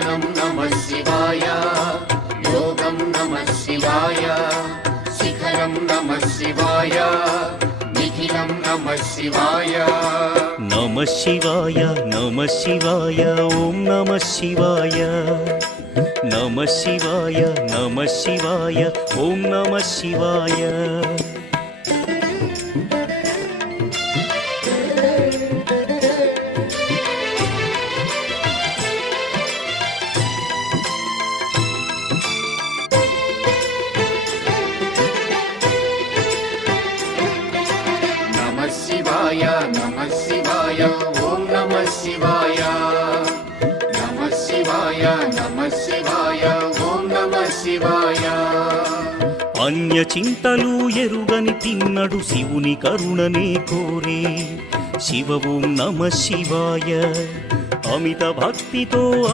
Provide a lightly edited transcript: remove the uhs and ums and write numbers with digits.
ध्यानं नमः शिवाय योगं नमः शिवाय शिखरं नमः शिवाय निखिलं नमः शिवाय नमः शिवाय ॐ नमः शिवाय नमः शिवाय ॐ नमः शिवाय नमः शिवाय ॐ नमः शिवाय नमः शिवाय ॐ नमः शिवाय अन्य చింతలు ఎరుగని తిన్నడు శివుని కరుణనే కోరే శివ ఓం నమః శివాయ అమిత భక్తితో